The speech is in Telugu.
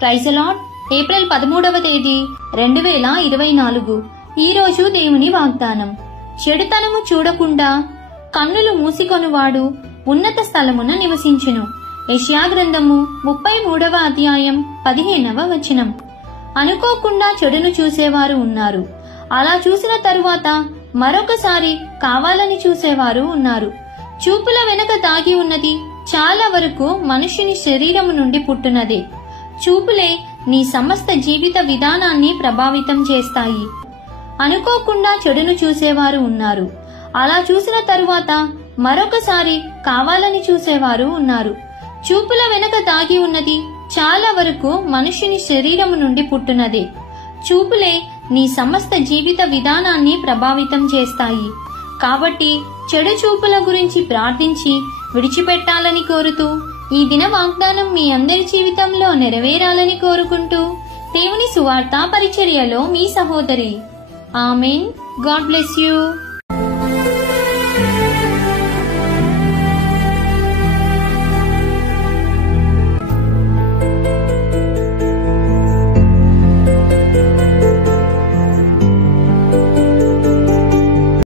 Praise the lord. ఏప్రిల్ 13వ తేదీ 2024. ఈ రోజు దేవుని వాగ్దానం. చెడుతనము చూడకుండా కన్నులు మూసికొనువాడు ఉన్నత స్థలమున నివసించును. యెషయా గ్రంథము 33వ అధ్యాయం 15వ వచనం. అనుకోకుండా చెడును చూసేవారు ఉన్నారు. అలా చూసిన తరువాత మరొకసారి కావాలని చూసేవారు ఉన్నారు. చూపుల వెనుక దాగి ఉన్నది చాలా వరకు మనుషుని శరీరము నుండి పుట్టునదే. చూపులే నీ సమస్త జీవిత విధానాన్ని ప్రభావితం చేస్తాయి. అనుకోకుండా చెడును చూసేవారు ఉన్నారు. అలా చూసిన తరువాత మరొకసారి కావాలని చూసేవారు ఉన్నారు. చూపుల వెనుక దాగి ఉన్నది చాలా వరకు మనుషుని శరీరము నుండి పుట్టునదే. చూపులే నీ సమస్త జీవిత విధానాన్ని ప్రభావితం చేస్తాయి. కాబట్టి చెడు చూపుల గురించి ప్రార్థించి విడిచిపెట్టాలని కోరుతూ ఈ దిన వాగ్దానం మీ అందరి జీవితంలో నెరవేరాలని కోరుకుంటూ దేవుని సువార్త పరిచర్యలో మీ సహోదరి. ఆమేన్. God bless you.